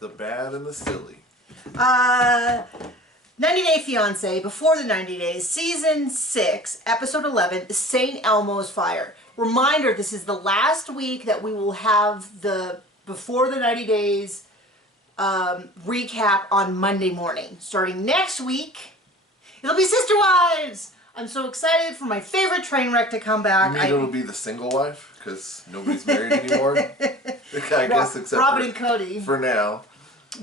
the bad, and the silly. 90 Day Fiance, Before the 90 Days, Season 6, Episode 11, St. Elmo's Fire. Reminder, this is the last week that we will have the Before the 90 Days recap on Monday morning. Starting next week, it'll be Sister Wives! I'm so excited for my favorite train wreck to come back. You mean it'll be the single wife? Because nobody's married anymore? I guess except Robin and Cody. For now.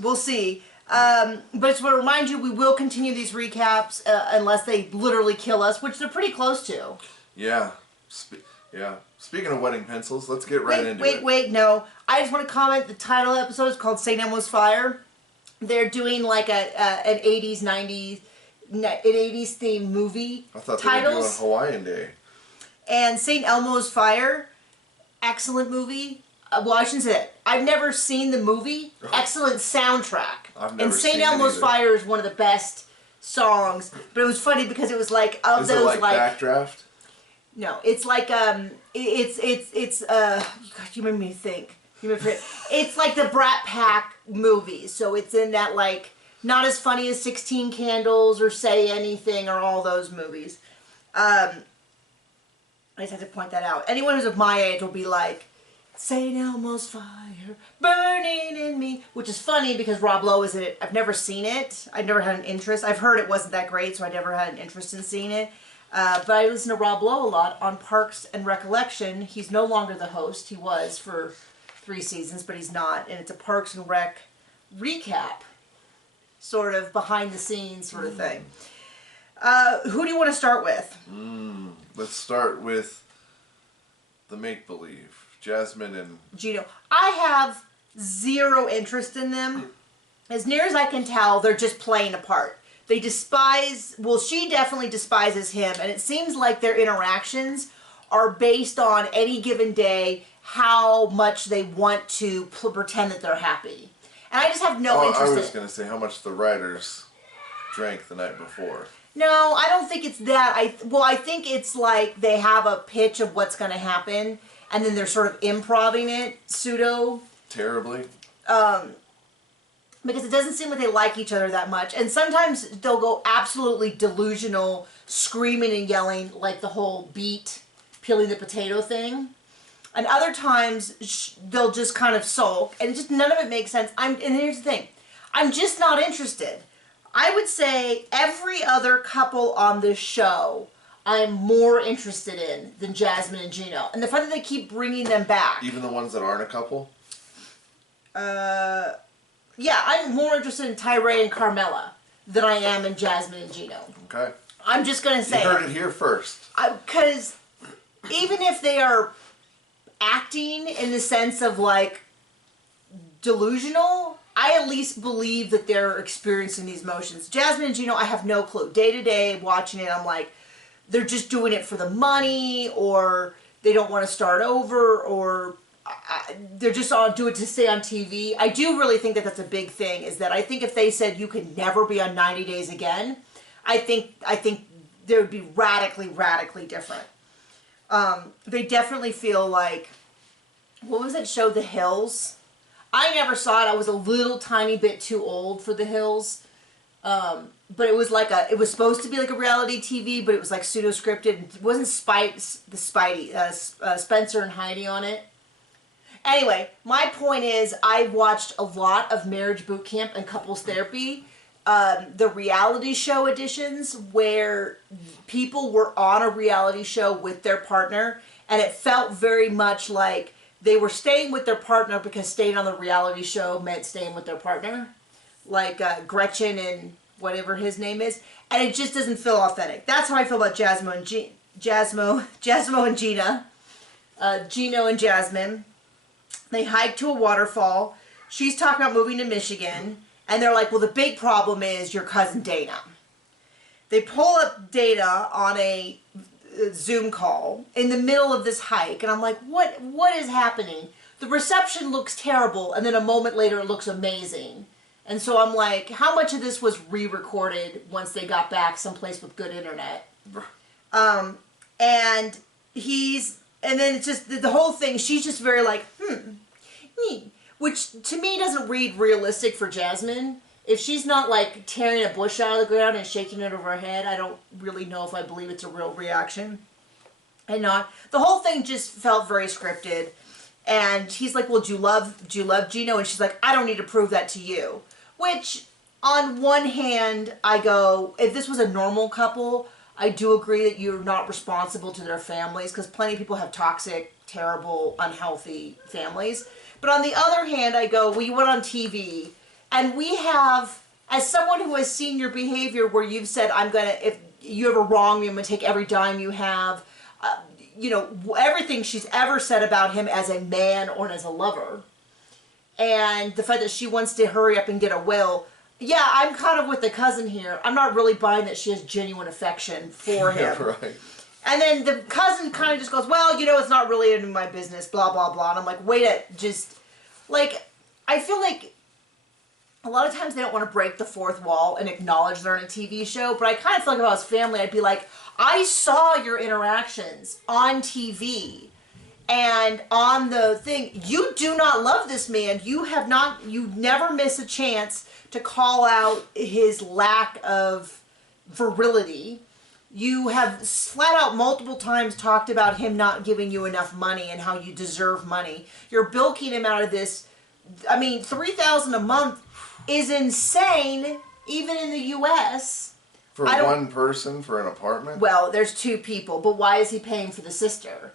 We'll see. But just want to remind you, we will continue these recaps unless they literally kill us, which they're pretty close to. Yeah. Speaking of wedding pencils, let's get right into it. Wait, no. I just want to comment, the title of the episode is called St. Elmo's Fire. They're doing like an 80s, 90s, an 80s themed movie. I thought they were doing Hawaiian Day. And St. Elmo's Fire, excellent movie. Well, I shouldn't say that. I've never seen the movie. Excellent soundtrack. I've never seen St. Elmo's Fire is one of the best songs. But it was funny because it was like is it like Backdraft? No, it's like gosh, you made me think. It's like the Brat Pack movies. So it's in that like not as funny as 16 Candles or Say Anything or all those movies. I just have to point that out. Anyone who's of my age will be like, St. Elmo's fire burning in me, which is funny because Rob Lowe is in it. I've never seen it. I've never had an interest. I've heard it wasn't that great, so I never had an interest in seeing it. But I listen to Rob Lowe a lot on Parks and Recollection. He's no longer the host. He was for 3 seasons, but he's not. And it's a Parks and Rec recap, sort of behind the scenes sort of thing. Who do you want to start with? Let's start with the make-believe. Jasmine and Gino. I have zero interest in them. As near as I can tell, they're just playing a part. They despise, well, she definitely despises him, and it seems like their interactions are based on any given day how much they want to pretend that they're happy. And I just have no interest in it. I was going to say how much the writers drank the night before. No, I don't think it's that. I think it's like they have a pitch of what's going to happen, and then they're sort of improvising it, pseudo. Terribly. Because it doesn't seem like they like each other that much. And sometimes they'll go absolutely delusional, screaming and yelling, like the whole beet peeling the potato thing. And other times they'll just kind of sulk, and just none of it makes sense. And here's the thing. I'm just not interested. I would say every other couple on this show I'm more interested in than Jasmine and Gino. And the fact that they keep bringing them back. Even the ones that aren't a couple? Yeah, I'm more interested in Tyray and Carmella than I am in Jasmine and Gino. Okay. I'm just going to say you heard it here first. Because even if they are acting in the sense of like delusional, I at least believe that they're experiencing these emotions. Jasmine and Gino, I have no clue. Day to day, watching it, I'm like, they're just doing it for the money, or they don't want to start over, or they're just all do it to stay on TV. I do really think that that's a big thing, is that I think if they said you can never be on 90 Days again, I think they would be radically, radically different. They definitely feel like, what was that show, The Hills? I never saw it. I was a little tiny bit too old for The Hills. But it was like it was supposed to be like a reality TV, but it was like pseudo-scripted. It wasn't Spencer and Heidi on it. Anyway, my point is I've watched a lot of Marriage Boot Camp and Couples Therapy, the reality show editions where people were on a reality show with their partner, and it felt very much like they were staying with their partner because staying on the reality show meant staying with their partner. Like Gretchen and whatever his name is, and it just doesn't feel authentic. That's how I feel about Jasmine and Gina. Gino and Jasmine. They hike to a waterfall. She's talking about moving to Michigan, and they're like, well, the big problem is your cousin Dana. They pull up Dana on a Zoom call in the middle of this hike, and I'm like, what is happening? The reception looks terrible, and then a moment later it looks amazing. And so I'm like, how much of this was re-recorded once they got back someplace with good internet? And then it's just the whole thing. She's just very like, which to me doesn't read realistic for Jasmine. If she's not like tearing a bush out of the ground and shaking it over her head, I don't really know if I believe it's a real reaction. And not, the whole thing just felt very scripted. And he's like, well, do you love Gino? And she's like, I don't need to prove that to you. Which, on one hand, I go, if this was a normal couple, I do agree that you're not responsible to their families, because plenty of people have toxic, terrible, unhealthy families. But on the other hand, I go, well, you went on TV, and we have, as someone who has seen your behavior where you've said, if you ever wrong me, I'm going to take every dime you have, you know, everything she's ever said about him as a man or as a lover. And the fact that she wants to hurry up and get a will. Yeah, I'm kind of with the cousin here. I'm not really buying that she has genuine affection for him. Yeah, right. And then the cousin kind of just goes, well, you know, it's not really any of my business, blah, blah, blah. And I'm like, wait I feel like a lot of times they don't want to break the fourth wall and acknowledge they're in a TV show, but I kind of feel like if I was family, I'd be like, I saw your interactions on TV and on the thing. You do not love this man. You never miss a chance to call out his lack of virility. You have flat out multiple times talked about him not giving you enough money and how you deserve money. You're bilking him out of this. I mean, $3,000 a month is insane, even in the U.S. For one person for an apartment? Well, there's two people, but why is he paying for the sister?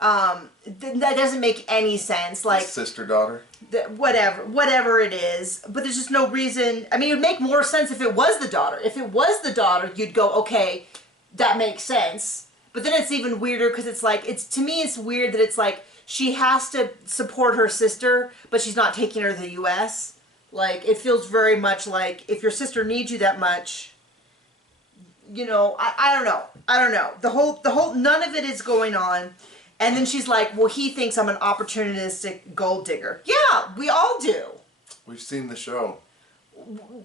That doesn't make any sense. Like sister-daughter? Whatever it is. But there's just no reason. I mean, it would make more sense if it was the daughter. If it was the daughter, you'd go, okay, that makes sense. But then it's even weirder because it's like, to me it's weird that it's like she has to support her sister, but she's not taking her to the U.S. Like, it feels very much like if your sister needs you that much, you know, I don't know. The whole, none of it is going on. And then she's like, well, he thinks I'm an opportunistic gold digger. Yeah, we all do. We've seen the show.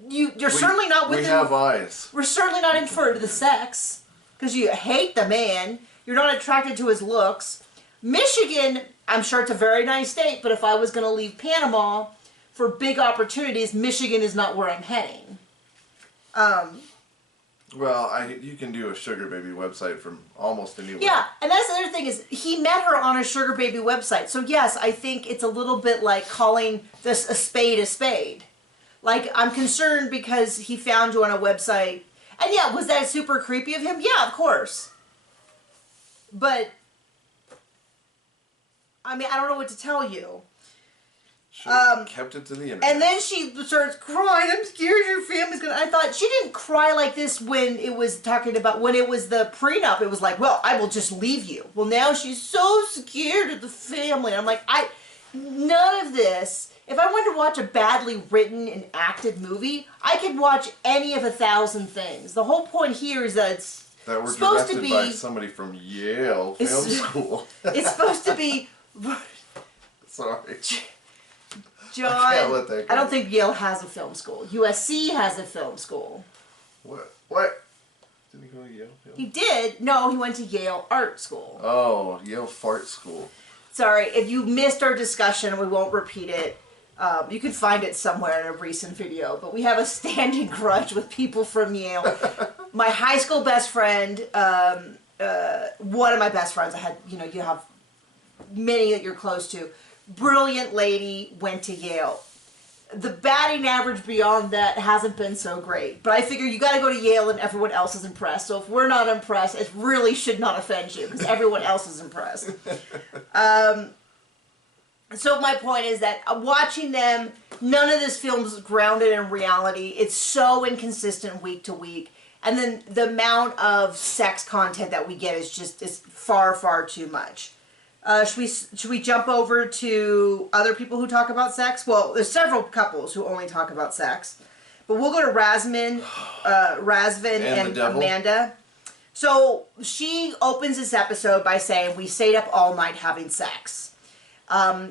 You're certainly not with him. We have eyes. We're certainly not in for the sex. Because you hate the man. You're not attracted to his looks. Michigan, I'm sure it's a very nice state, but if I was going to leave Panama for big opportunities, Michigan is not where I'm heading. Well, you can do a sugar baby website from almost anywhere. Yeah, and that's the other thing is he met her on a sugar baby website. So yes, I think it's a little bit like calling this a spade. Like, I'm concerned because he found you on a website. And yeah, was that super creepy of him? Yeah, of course. But, I mean, I don't know what to tell you. Should have kept it to the internet. And then she starts crying. I'm scared your family's gonna. I thought she didn't cry like this when it was when it was the prenup. It was like, well, I will just leave you. Well, now she's so scared of the family. I'm like, none of this. If I wanted to watch a badly written and acted movie, I could watch any of 1,000 things. The whole point here is that it's that we're supposed directed to be by somebody from Yale Film School. It's supposed to be. Sorry. John, I can't let that go. I don't think Yale has a film school. USC has a film school. What? Didn't he go to Yale? He did. No, he went to Yale Art School. Oh, Yale Fart School. Sorry, if you missed our discussion, we won't repeat it. You can find it somewhere in a recent video. But we have a standing grudge with people from Yale. My high school best friend, one of my best friends, you have many that you're close to. Brilliant lady, went to Yale. The batting average beyond that hasn't been so great. But I figure you got to go to Yale and everyone else is impressed. So if we're not impressed, it really should not offend you because everyone else is impressed. So my point is that watching them, none of this film's grounded in reality. It's so inconsistent week to week. And then the amount of sex content that we get is far, far too much. Should we jump over to other people who talk about sex? Well, there's several couples who only talk about sex. But we'll go to Razvan and Amanda. So she opens this episode by saying, we stayed up all night having sex.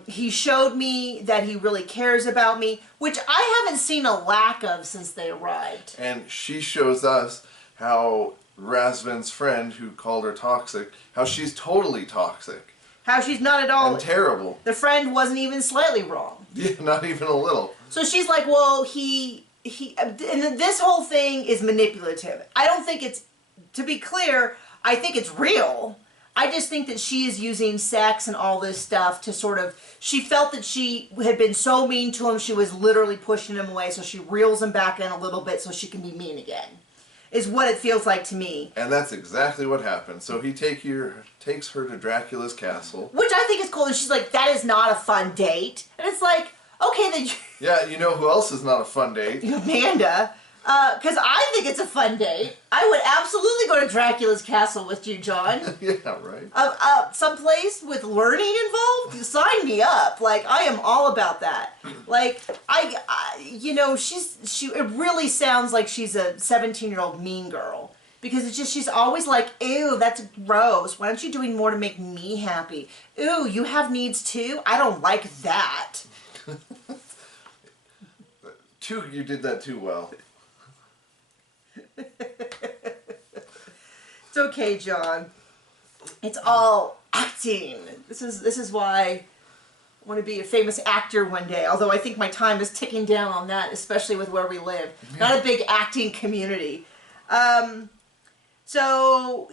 He showed me that he really cares about me, which I haven't seen a lack of since they arrived. And she shows us how Razvan's friend, who called her toxic, how she's totally toxic. How she's not at all... And terrible. The friend wasn't even slightly wrong. Yeah, not even a little. So she's like, well, and this whole thing is manipulative. I don't think it's, to be clear, I think it's real. I just think that she is using sex and all this stuff to sort of, she felt that she had been so mean to him, she was literally pushing him away, so she reels him back in a little bit so she can be mean again. Is what it feels like to me. And that's exactly what happened. So he takes her to Dracula's castle. Which I think is cool, and she's like, that is not a fun date. And it's like, okay, then... Yeah, you know who else is not a fun date? Amanda. Because I think it's a fun date. I would absolutely go to Dracula's castle with you, John. Yeah, right. Someplace with learning involved? Sign me up. Like, I am all about that. Like, you know, it really sounds like she's a 17-year-old mean girl. Because it's just, she's always like, ew, that's gross. Why aren't you doing more to make me happy? Ew, you have needs too? I don't like that. You did that too well. It's okay, John. It's all acting. This is why I want to be a famous actor one day. Although I think my time is ticking down on that, especially with where we live. Not a big acting community. So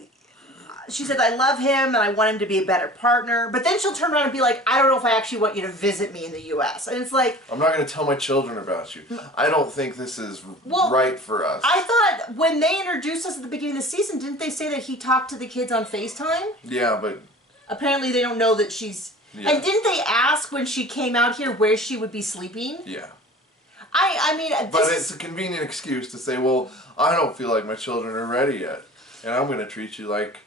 she said, I love him and I want him to be a better partner. But then she'll turn around and be like, I don't know if I actually want you to visit me in the U.S. And it's like... I'm not going to tell my children about you. I don't think this is right for us. I thought when they introduced us at the beginning of the season, didn't they say that he talked to the kids on FaceTime? Yeah, but... Apparently they don't know that she's... Yeah. And didn't they ask when she came out here where she would be sleeping? Yeah. I mean... But it's a convenient excuse to say, well, I don't feel like my children are ready yet. And I'm going to treat you like...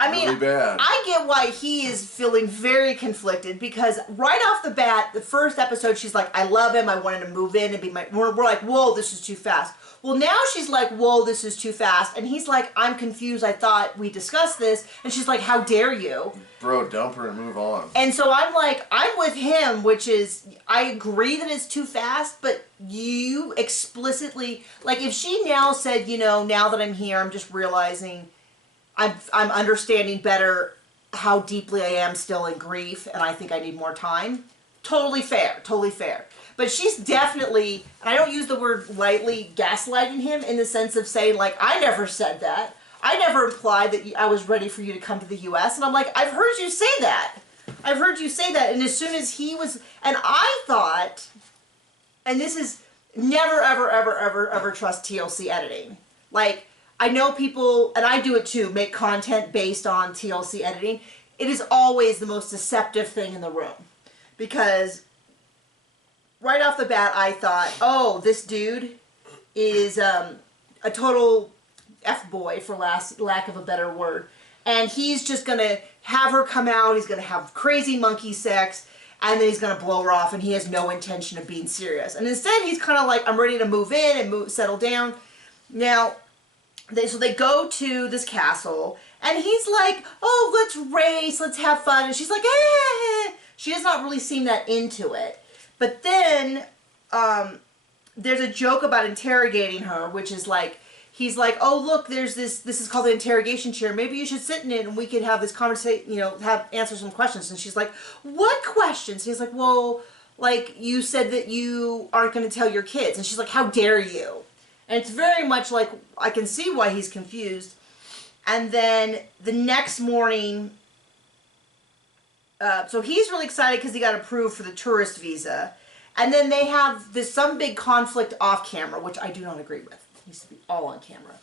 really bad. I get why he is feeling very conflicted because right off the bat, the first episode, she's like, I love him. I want him to move in and be my... We're like, whoa, this is too fast. Well, now she's like, whoa, this is too fast. And he's like, I'm confused. I thought we discussed this. And she's like, how dare you? Bro, dump her and move on. And so I'm like, I'm with him, which is, I agree that it's too fast, but you explicitly... Like, if she now said, you know, now that I'm here, I'm just realizing... I'm understanding better how deeply I am still in grief, and I think I need more time. Totally fair, totally fair. But she's definitely, and I don't use the word lightly, gaslighting him in the sense of saying, like, I never said that. I never implied that I was ready for you to come to the U.S. And I'm like, I've heard you say that. I've heard you say that. And as soon as he was, and I thought, and this is never, ever, ever, ever, ever trust TLC editing. Like, I know people, and I do it too, make content based on TLC editing. It is always the most deceptive thing in the room. Because right off the bat, I thought, oh, this dude is a total F-boy, for lack of a better word. And he's just going to have her come out, he's going to have crazy monkey sex, and then he's going to blow her off, and he has no intention of being serious. And instead, he's kind of like, I'm ready to move in and settle down. Now... So they go to this castle, and he's like, oh, let's race, let's have fun. And she's like, eh. She does not really seem that into it. But then there's a joke about interrogating her, which is like, he's like, oh, look, there's this is called the interrogation chair. Maybe you should sit in it, and we could have this conversation, you know, answer some questions. And she's like, what questions? And he's like, well, like, you said that you aren't going to tell your kids. And she's like, how dare you? And it's very much like, I can see why he's confused. And then the next morning, so he's really excited because he got approved for the tourist visa. And then they have some big conflict off camera, which I do not agree with. It needs to be all on camera.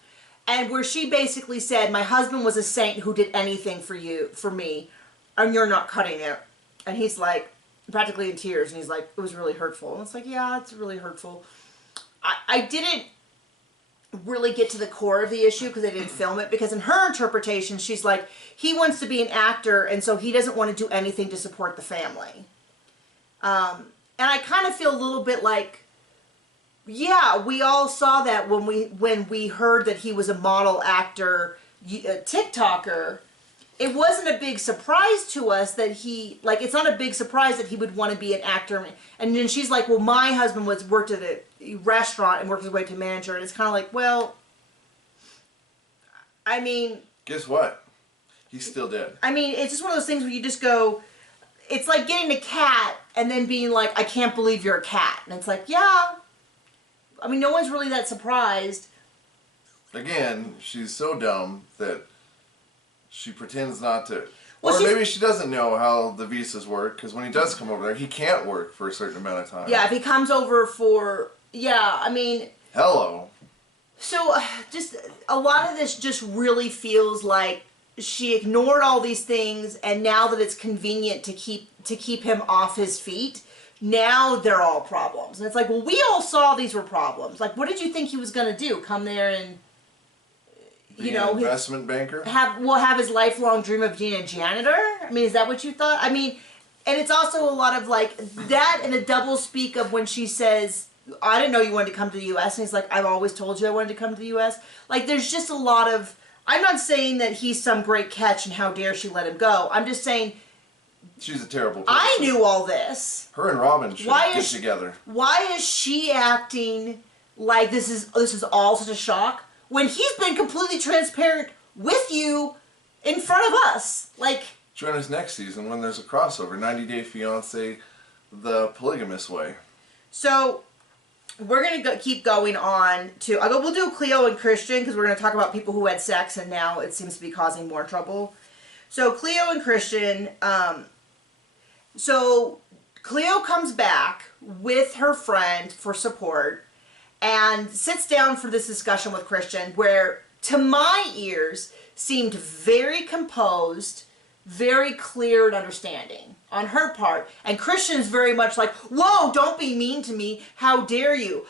And where she basically said, my husband was a saint who did anything for me, and you're not cutting it. And he's like, practically in tears, and he's like, it was really hurtful. And it's like, yeah, it's really hurtful. I didn't really get to the core of the issue because they didn't film it, because in her interpretation she's like, he wants to be an actor and so he doesn't want to do anything to support the family. And I kind of feel a little bit like, yeah, we all saw that when we heard that he was a model actor, a TikToker. It wasn't a big surprise to us that he, like, it's not a big surprise that he would want to be an actor. And then she's like, well, my husband worked at a restaurant and worked his way to manager. And it's kind of like, well, I mean... Guess what? He still did. I mean, it's just one of those things where you just go, it's like getting a cat and then being like, I can't believe you're a cat. And it's like, yeah. I mean, no one's really that surprised. Again, she's so dumb that she pretends not to. Well, or maybe she doesn't know how the visas work, because when he does come over there, he can't work for a certain amount of time. Yeah, if he comes over for, yeah, I mean. Hello. So, just, a lot of this just really feels like she ignored all these things, and now that it's convenient to keep him off his feet, now they're all problems. And it's like, well, we all saw these were problems. Like, what did you think he was going to do? Come there and, you know, investment banker? Have his lifelong dream of being a janitor? I mean, is that what you thought? I mean, and it's also a lot of like that and a double speak of when she says, I didn't know you wanted to come to the U.S. And he's like, I've always told you I wanted to come to the U.S. Like, there's just a lot of, I'm not saying that he's some great catch and how dare she let him go. I'm just saying, she's a terrible person. I knew all this. Her and Robin should get together. Why is she acting like this is all such a shock when he's been completely transparent with you in front of us? Like, join us next season when there's a crossover, 90 Day Fiance, the polygamous way. So we're gonna keep going on to. We'll do Cleo and Christian because we're gonna talk about people who had sex and now it seems to be causing more trouble. So Cleo and Christian. So Cleo comes back with her friend for support and sits down for this discussion with Christian, where to my ears seemed very composed, very clear and understanding on her part, and Christian's very much like, whoa, don't be mean to me, how dare you,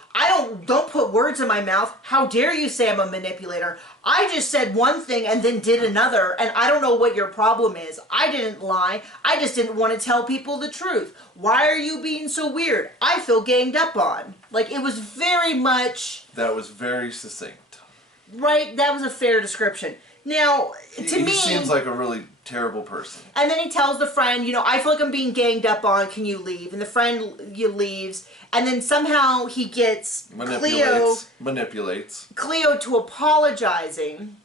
don't put words in my mouth, how dare you say I'm a manipulator, I just said one thing and then did another, and I don't know what your problem is, I didn't lie, I just didn't want to tell people the truth, why are you being so weird, I feel ganged up on. Like, it was very much... That was very succinct. Right, that was a fair description. Now, to me... He seems like a really terrible person. And then he tells the friend, you know, I feel like I'm being ganged up on, can you leave? And the friend leaves, and then somehow he gets manipulates Cleo to apologizing,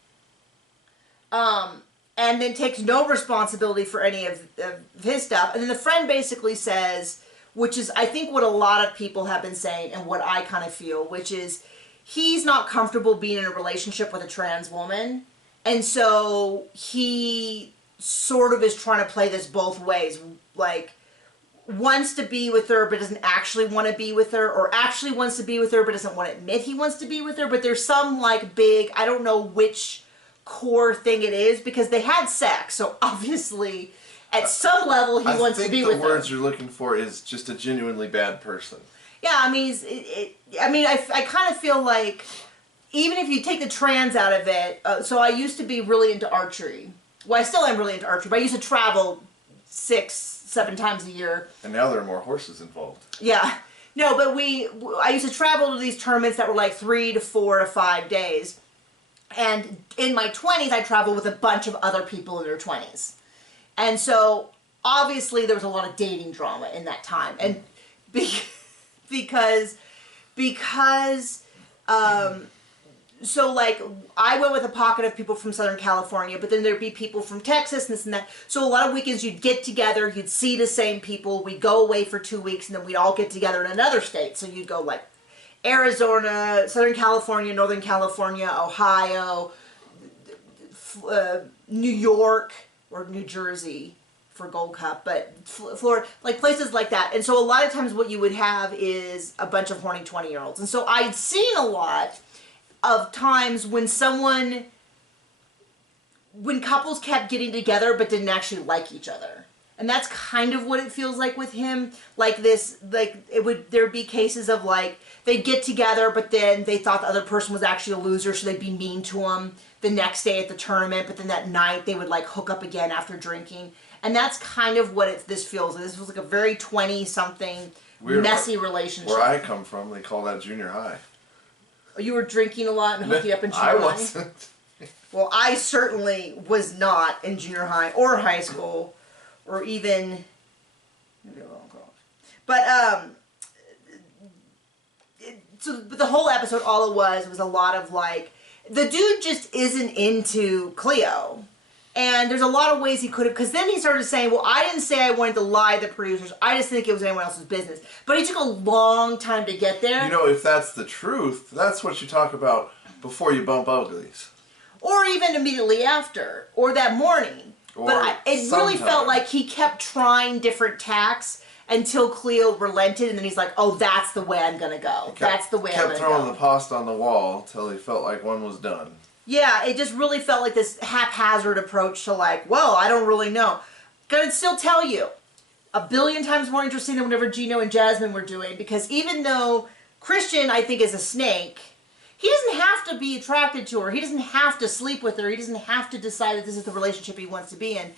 and then takes no responsibility for any of his stuff. And then the friend basically says, which is, I think, what a lot of people have been saying, and what I kind of feel, which is, he's not comfortable being in a relationship with a trans woman, and so he sort of is trying to play this both ways, like wants to be with her but doesn't actually want to be with her, or actually wants to be with her but doesn't want to admit he wants to be with her, but there's some like big, I don't know which core thing it is, because they had sex, so obviously at some level he wants to be with her. I think the words you're looking for is just a genuinely bad person. Yeah, I mean, I kind of feel like, even if you take the trans out of it, so I used to be really into archery. Well, I still am really into archery, but I used to travel 6-7 times a year. And now there are more horses involved. Yeah. No, but I used to travel to these tournaments that were like 3 to 4 to 5 days. And in my 20s, I traveled with a bunch of other people in their 20s. And so, obviously, there was a lot of dating drama in that time. And because so, like, I went with a pocket of people from Southern California, but then there'd be people from Texas and this and that. So a lot of weekends you'd get together, you'd see the same people, we'd go away for 2 weeks, and then we'd all get together in another state. So you'd go, like, Arizona, Southern California, Northern California, Ohio, New York, or New Jersey for Gold Cup, but Florida, like places like that. And so a lot of times what you would have is a bunch of horny 20-year-olds. And so I'd seen a lot of times when couples kept getting together but didn't actually like each other. And that's kind of what it feels like with him. Like this, like there'd be cases of like, they'd get together but then they thought the other person was actually a loser, so they'd be mean to him the next day at the tournament, but then that night they would like hook up again after drinking. And that's kind of what this feels. This feels like a very 20-something messy relationship. Where I come from, they call that junior high. You were drinking a lot and hooking up in junior high? I wasn't. Well, I certainly was not in junior high or high school, or even maybe a little college. But but the whole episode, all it was a lot of like, the dude just isn't into Cleo, And there's a lot of ways he could have, because then he started saying, well, I didn't say I wanted to lie to the producers. I just think it was anyone else's business. But he took a long time to get there. You know, if that's the truth, that's what you talk about before you bump uglies. Or even immediately after. Or that morning. Or but it really felt like he kept trying different tacks until Cleo relented, and then he's like, oh, that's the way I'm going to go. That's the way I'm going to go. Kept throwing the pasta on the wall till he felt like one was done. Yeah, it just really felt like this haphazard approach to like, well, I don't really know. Gonna still tell you, a billion times more interesting than whatever Gino and Jasmine were doing, because even though Christian, I think, is a snake, he doesn't have to be attracted to her. He doesn't have to sleep with her. He doesn't have to decide that this is the relationship he wants to be in.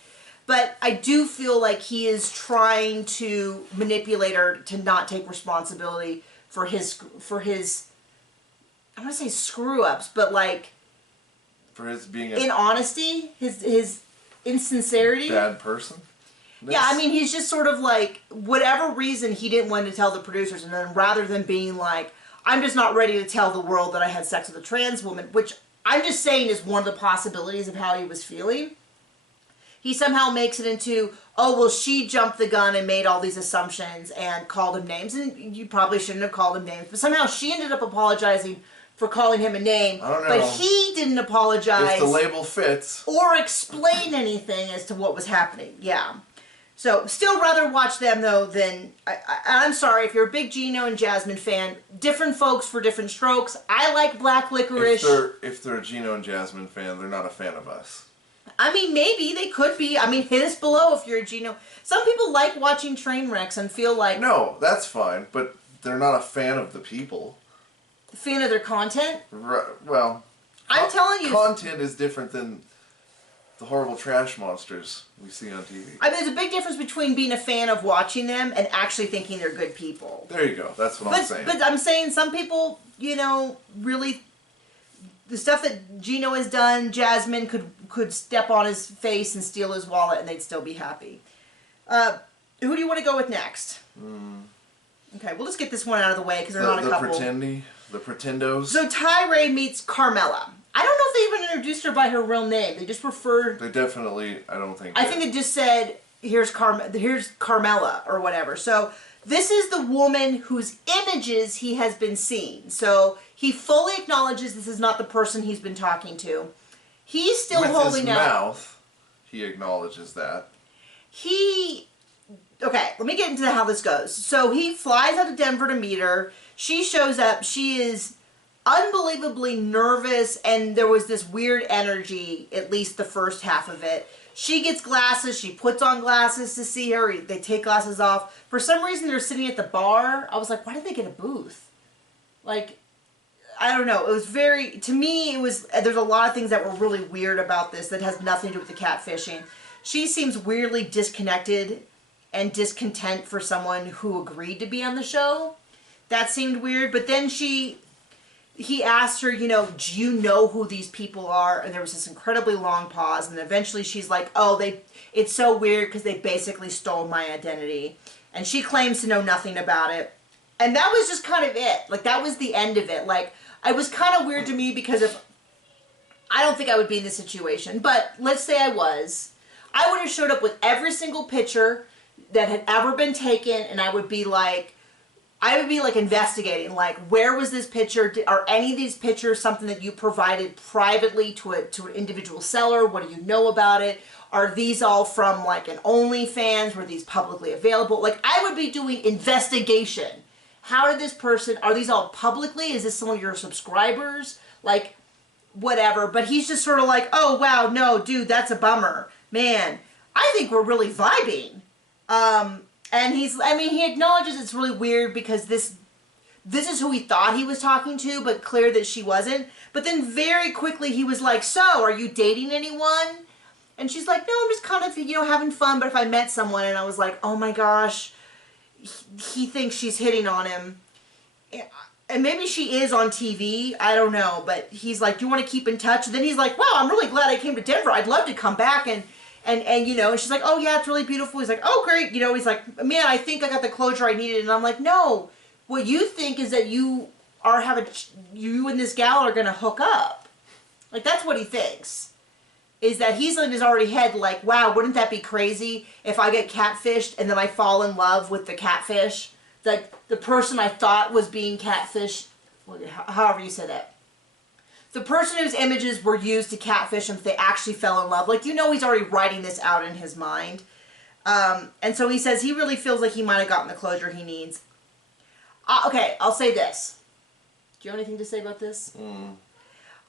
But I do feel like he is trying to manipulate her to not take responsibility for his I want to say screw-ups, but like, for his being in honesty, his insincerity. Bad person? Yeah, I mean, he's just sort of like, whatever reason he didn't want to tell the producers, and then rather than being like, I'm just not ready to tell the world that I had sex with a trans woman, which I'm just saying is one of the possibilities of how he was feeling, he somehow makes it into, oh, well, she jumped the gun and made all these assumptions and called him names, and you probably shouldn't have called him names, but somehow she ended up apologizing for calling him a name, I don't know. but he didn't apologize. If the label fits. Or explain anything as to what was happening. Yeah. So, still rather watch them, though, than... I'm sorry, if you're a big Gino and Jasmine fan, different folks for different strokes. I like Black Licorice. If they're a Gino and Jasmine fan, they're not a fan of us. I mean, maybe they could be. I mean, hit us below if you're a Gino. Some people like watching train wrecks and feel like... No, that's fine, but they're not a fan of the people. Fan of their content? Well, I'm telling you, content is different than the horrible trash monsters we see on TV. I mean, there's a big difference between being a fan of watching them and actually thinking they're good people. There you go. That's what I'm saying. But I'm saying some people, you know, really, the stuff that Gino has done, Jasmine could step on his face and steal his wallet and they'd still be happy. Who do you want to go with next? Okay, we'll just get this one out of the way because they're not a couple. The Pretendos. So Tyray meets Carmella. I don't know if they even introduced her by her real name. They just referred... They definitely, I don't think... I think it just said, here's Carmella, or whatever. So this is the woman whose images he has been seeing. So he fully acknowledges this is not the person he's been talking to. He's still holding out... With his mouth, he acknowledges that. Okay, let me get into how this goes. So he flies out of Denver to meet her. She shows up. She is unbelievably nervous, and there was this weird energy, at least the first half of it. She gets glasses. She puts on glasses to see her. They take glasses off. For some reason, they're sitting at the bar. I was like, why did they get a booth? Like, I don't know. It was very, to me, it was, there's a lot of things that were really weird about this that has nothing to do with the catfishing. She seems weirdly disconnected and discontent for someone who agreed to be on the show. That seemed weird. But then he asked her, you know, do you know who these people are? And there was this incredibly long pause. And eventually she's like, oh, it's so weird because they basically stole my identity. And she claims to know nothing about it. And that was just kind of it. Like, that was the end of it. Like, it was kind of weird to me because I don't think I would be in this situation. But let's say I was. I would have showed up with every single picture that had ever been taken. And I would be like investigating, like, where was this picture? Are any of these pictures something that you provided privately to an individual seller? What do you know about it? Are these all from, like, an OnlyFans? Were these publicly available? Like, I would be doing investigation. How did this person, are these all publicly? Is this some of your subscribers? Like, whatever. But he's just sort of like, oh, wow, no, dude, that's a bummer. Man, I think we're really vibing. And he acknowledges it's really weird because this is who he thought he was talking to, but clear that she wasn't. But then very quickly he was like, so, are you dating anyone? And she's like, no, I'm just kind of, you know, having fun, but if I met someone, and I was like, oh my gosh, he thinks she's hitting on him. And maybe she is on TV, I don't know, but he's like, do you want to keep in touch? And then he's like, wow, I'm really glad I came to Denver. I'd love to come back and you know, and she's like, oh yeah, it's really beautiful. He's like, oh great. You know, he's like, man, I think I got the closure I needed. And I'm like, no, what you think is that you and this gal are going to hook up. Like, that's what he thinks. is that he's in his already head like, wow, wouldn't that be crazy if I get catfished and then I fall in love with the catfish? Like, the person I thought was being catfished, however you say that. The person whose images were used to catfish him, if they actually fell in love. Like, he's already writing this out in his mind. And so he says he really feels like he might have gotten the closure he needs. Okay, I'll say this. Do you have anything to say about this?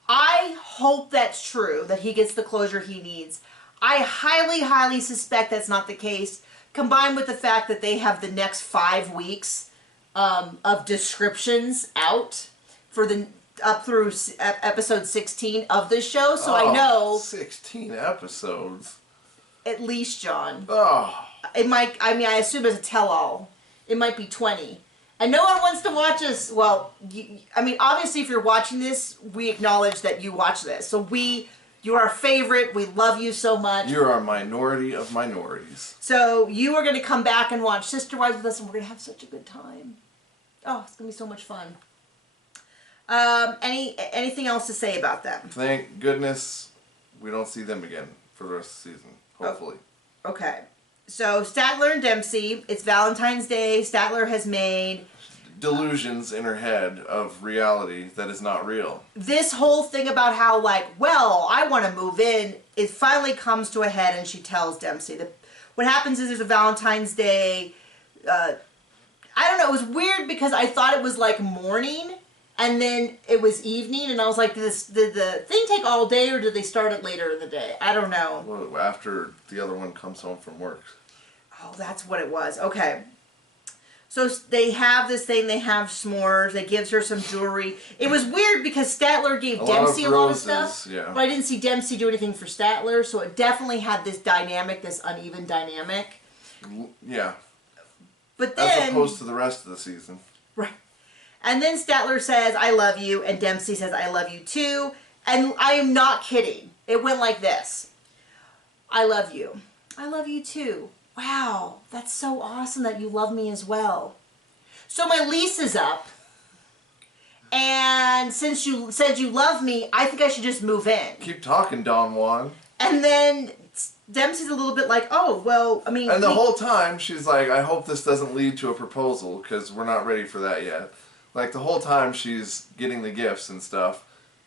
I hope that's true, that he gets the closure he needs. I highly, highly suspect that's not the case, combined with the fact that they have the next 5 weeks of descriptions out for up through episode 16 of this show. So I know 16 episodes. At least, John. Oh. It might. I mean, I assume as a tell-all, it might be 20. And no one wants to watch us. Well, I mean, obviously, if you're watching this, we acknowledge that you watch this. So you're our favorite. We love you so much. You're our minority of minorities. So you are going to come back and watch Sister Wives with us, and we're going to have such a good time. Oh, it's going to be so much fun. Anything else to say about them? Thank goodness we don't see them again for the rest of the season. Hopefully. Okay. So, Statler and Dempsey, it's Valentine's Day. Statler has made delusions in her head of reality that is not real. This whole thing about how, like, well, I want to move in, it finally comes to a head, and she tells Dempsey. What happens is there's a Valentine's Day. I don't know. It was weird because I thought it was, like, morning, and then it was evening, and I was like, did the thing take all day, or did they start it later in the day? I don't know. Well, after the other one comes home from work. Oh, that's what it was. Okay. So they have this thing, they have s'mores, they gives her some jewelry. It was weird because Statler gave Dempsey a lot of stuff. Yeah. But I didn't see Dempsey do anything for Statler, so it definitely had this dynamic, this uneven dynamic. Yeah. But then... as opposed to the rest of the season. Right. And then Statler says, I love you, and Dempsey says, I love you too. And I am not kidding. It went like this. I love you. I love you too. Wow, that's so awesome that you love me as well. So my lease is up. And since you said you love me, I think I should just move in. Keep talking, Don Juan. And then Dempsey's a little bit like, oh, well, I mean... And the whole time, she's like, I hope this doesn't lead to a proposal, because we're not ready for that yet. Like, the whole time she's getting the gifts and stuff,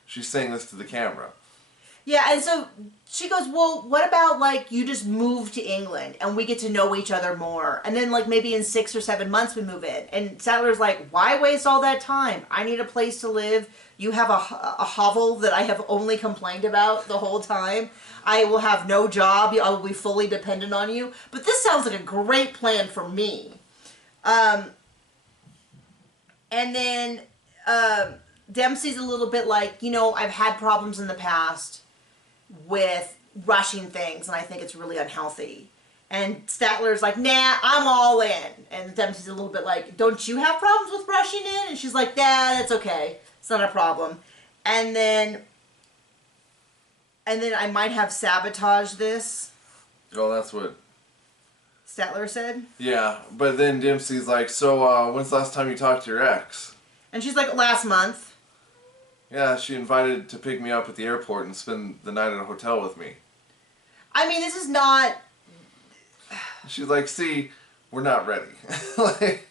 she's saying this to the camera. Yeah, and so she goes, well, what about, like, you just move to England and we get to know each other more? And then, like, maybe in 6 or 7 months we move in. And Statler's like, why waste all that time? I need a place to live. You have a hovel that I have only complained about the whole time. I will have no job. I will be fully dependent on you. But this sounds like a great plan for me. And then Dempsey's a little bit like, you know, I've had problems in the past with rushing things, and I think it's really unhealthy. And Statler's like, nah, I'm all in. And Dempsey's a little bit like, don't you have problems with rushing in? And she's like, nah, that's okay. It's not a problem. And then I might have sabotaged this. Oh, that's what Statler said. Yeah, but then Dempsey's like, so when's the last time you talked to your ex? And she's like, last month. Yeah, she invited to pick me up at the airport and spend the night at a hotel with me. I mean, this is not... She's like, see, we're not ready. like,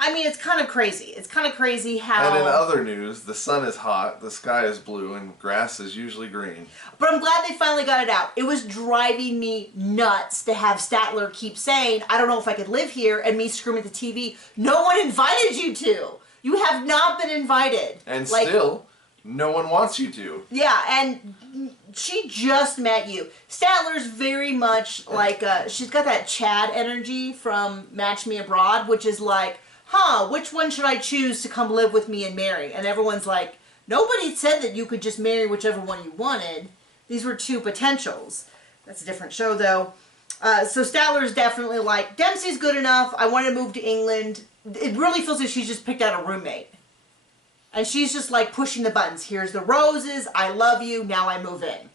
I mean, it's kind of crazy. It's kind of crazy how... And in other news, the sun is hot, the sky is blue, and grass is usually green. But I'm glad they finally got it out. It was driving me nuts to have Statler keep saying, I don't know if I could live here, and me screaming at the TV, no one invited you to! You have not been invited. And still, no one wants you to. Yeah, and she just met you. Statler's very much like, she's got that Chad energy from Match Me Abroad, which is like, which one should I choose to come live with me and marry? And everyone's like, nobody said that you could just marry whichever one you wanted. These were 2 potentials. That's a different show, though. So Statler's definitely like, Dempsey's good enough. I want to move to England. It really feels like she's just picked out a roommate. And she's just like pushing the buttons. Here's the roses. I love you. Now I move in.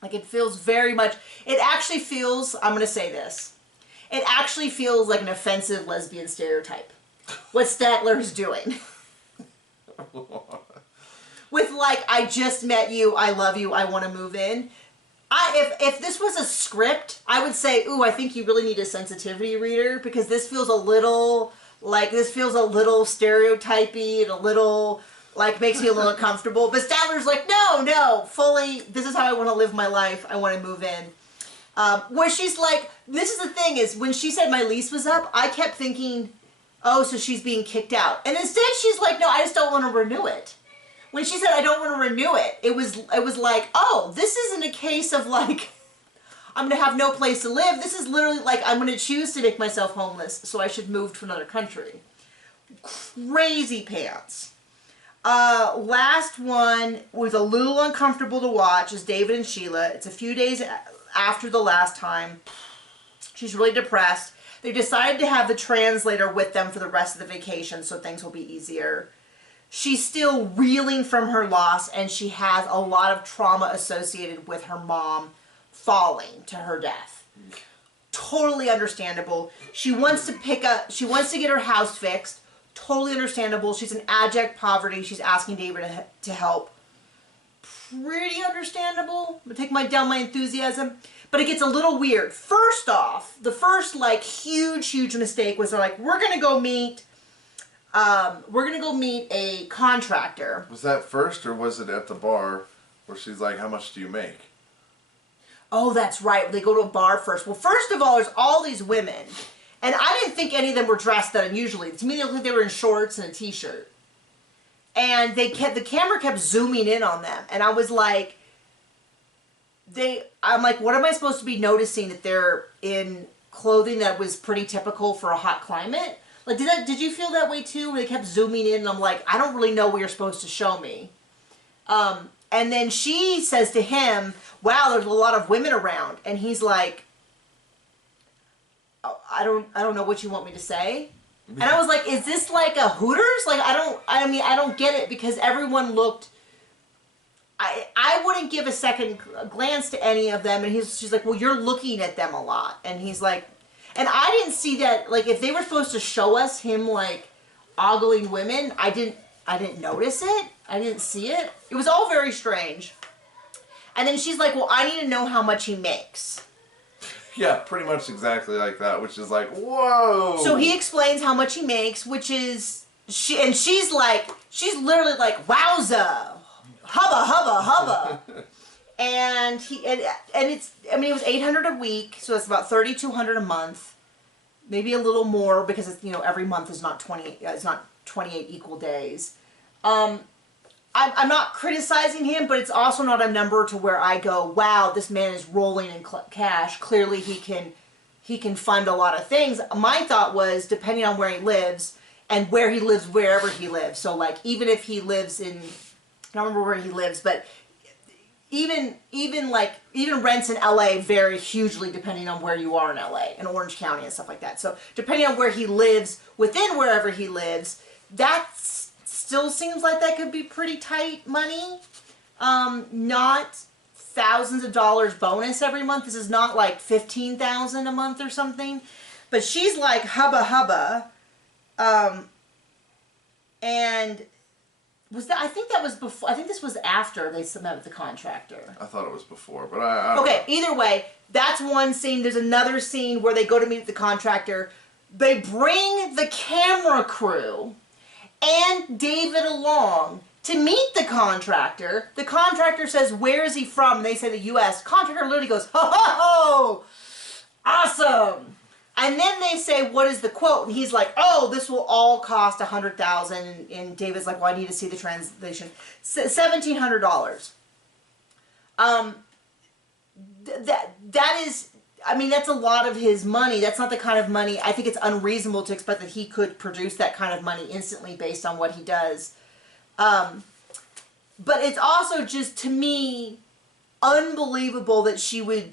Like, it feels very much... It actually feels... I'm going to say this. It actually feels like an offensive lesbian stereotype. What Statler's doing. with like, I just met you, I love you, I want to move in. If this was a script, I would say, ooh, I think you really need a sensitivity reader, because this feels a little stereotypy and a little, like, makes me a little uncomfortable. But Statler's like, no, fully, this is how I want to live my life. I want to move in. Where she's like, this is the thing, is when she said my lease was up, I kept thinking, oh, so she's being kicked out. And instead she's like, no, I just don't want to renew it. When she said I don't want to renew it, it was like, oh, this isn't a case of like, I'm going to have no place to live. This is literally like, I'm going to choose to make myself homeless, so I should move to another country. Crazy pants. Last one was a little uncomfortable to watch is David and Sheila. It's a few days after the last time. She's really depressed. They decided to have the translator with them for the rest of the vacation, so things will be easier. She's still reeling from her loss, and she has a lot of trauma associated with her mom falling to her death. Totally understandable. She wants to get her house fixed. Totally understandable. She's in abject poverty. She's asking David to help. Pretty understandable. I'm gonna take down my enthusiasm. But it gets a little weird. First off, the first like huge mistake was they're like, we're gonna go meet a contractor. Was that first, or was it at the bar where she's like, how much do you make? Oh, that's right. They go to a bar first. Well, first of all, there's all these women. And I didn't think any of them were dressed that unusually. To me, they looked like they were in shorts and a t-shirt. And the camera kept zooming in on them. And I was like, I'm like, what am I supposed to be noticing that they're in clothing that was pretty typical for a hot climate? Like, did you feel that way too? Where they kept zooming in and I'm like, I don't really know what you're supposed to show me. And then she says to him, wow, there's a lot of women around. And he's like, oh, I don't know what you want me to say. And I was like, is this like a Hooters? Like, I don't get it, because everyone looked, I wouldn't give a second glance to any of them. And she's like, well, you're looking at them a lot. And he's like, and I didn't see that, like, if they were supposed to show us him, like, ogling women, I didn't notice it. I didn't see it. It was all very strange. And then she's like, well, I need to know how much he makes. Yeah, pretty much exactly like that, which is like, whoa. So he explains how much he makes, which is, she's literally like, wowza, hubba. And it's, I mean, it was $800 a week, so it's about $3,200 a month, maybe a little more, because it's, you know, every month is not 28 equal days. I'm not criticizing him, but it's also not a number to where I go, wow, this man is rolling in cash. Clearly he can fund a lot of things. My thought was, depending on where he lives, and where he lives, wherever he lives. So like, even if he lives in, I don't remember where he lives, but even rents in LA vary hugely depending on where you are in LA, in Orange County and stuff like that. So depending on where he lives, within wherever he lives, that still seems like that could be pretty tight money. Not thousands of dollars bonus every month. This is not like $15,000 a month or something. But she's like hubba. And I think that was before. I think this was after they met the contractor. I thought it was before, but I don't okay, know. Either way, that's one scene. There's another scene where they go to meet the contractor. They bring the camera crew and David along to meet the contractor. The contractor says, where is he from? They say the U.S. Contractor literally goes, ho, ho, ho, awesome. And then they say, what is the quote? And he's like, oh, this will all cost $100,000. And David's like, well, I need to see the translation. $1,700. That is, I mean, that's a lot of his money. That's not the kind of money. I think it's unreasonable to expect that he could produce that kind of money instantly based on what he does. But it's also just, to me, unbelievable that she would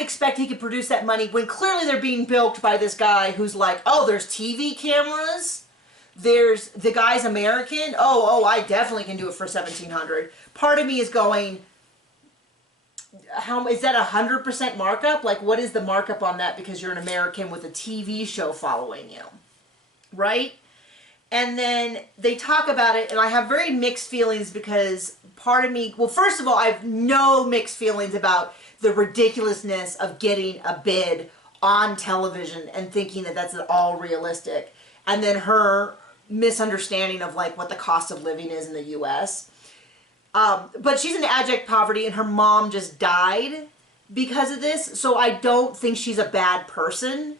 expect he could produce that money when clearly they're being bilked by this guy who's like, oh, there's TV cameras, there's, the guy's American, oh, I definitely can do it for $1,700. Part of me is going, how is that 100% markup? Like, what is the markup on that because you're an American with a TV show following you, right? And then they talk about it, and I have very mixed feelings because part of me, well, first of all, I have no mixed feelings about the ridiculousness of getting a bid on television and thinking that that's at all realistic. And then her misunderstanding of like what the cost of living is in the U.S. But she's in abject poverty, and her mom just died because of this. So I don't think she's a bad person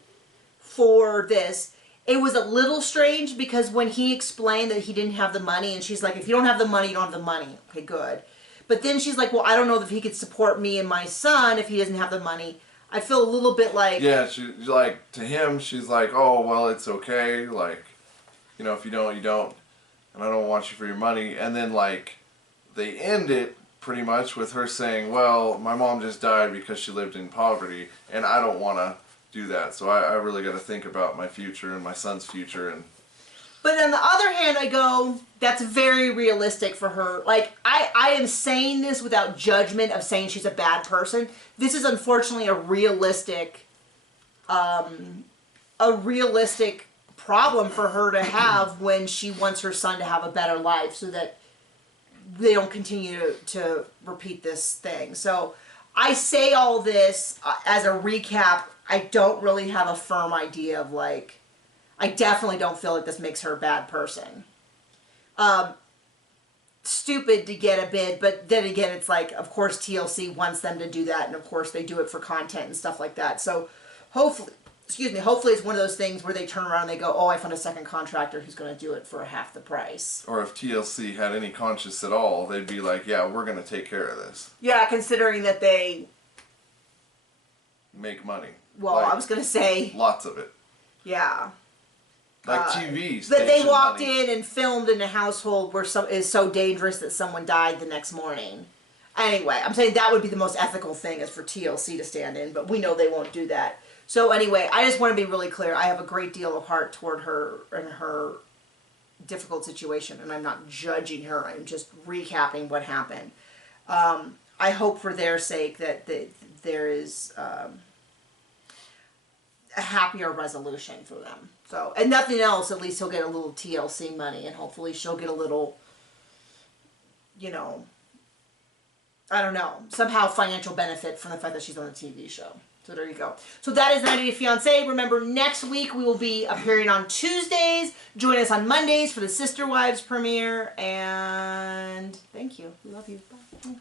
for this. It was a little strange because when he explained that he didn't have the money, and she's like, if you don't have the money, you don't have the money. Okay, good. But then she's like, well, I don't know if he could support me and my son if he doesn't have the money. I feel a little bit like... Yeah, she's like, to him, she's like, oh, well, it's okay. Like, you know, if you don't, you don't. And I don't want you for your money. And then, like, they end it pretty much with her saying, well, my mom just died because she lived in poverty, and I don't want to do that. So I really got to think about my future and my son's future. And But on the other hand, I go, that's very realistic for her. Like, I am saying this without judgment of saying she's a bad person. This is unfortunately a realistic problem for her to have when she wants her son to have a better life so that they don't continue to repeat this thing. So I say all this as a recap. I don't really have a firm idea of like, I definitely don't feel like this makes her a bad person. Stupid to get a bid, but then again, it's like, of course TLC wants them to do that, and of course they do it for content and stuff like that. So hopefully, hopefully it's one of those things where they turn around and they go, oh, I found a second contractor who's going to do it for half the price. or if TLC had any conscience at all, they'd be like, yeah, we're going to take care of this. Yeah, considering that they... Make money. Well, like, I was going to say... Lots of it. Yeah. Like TV. That they walked money. in and filmed in a household where is so dangerous that someone died the next morning. Anyway, I'm saying that would be the most ethical thing is for TLC to stand in, but we know they won't do that. So anyway, I just want to be really clear. I have a great deal of heart toward her and her difficult situation, and I'm not judging her. I'm just recapping what happened. I hope for their sake that there is a happier resolution for them. So, and nothing else, at least he'll get a little TLC money, and hopefully she'll get a little, you know, I don't know, somehow financial benefit from the fact that she's on the TV show. So there you go. So that is 90 Day Fiance. Remember, next week we will be appearing on Tuesdays. Join us on Mondays for the Sister Wives premiere. And thank you. We love you. Bye.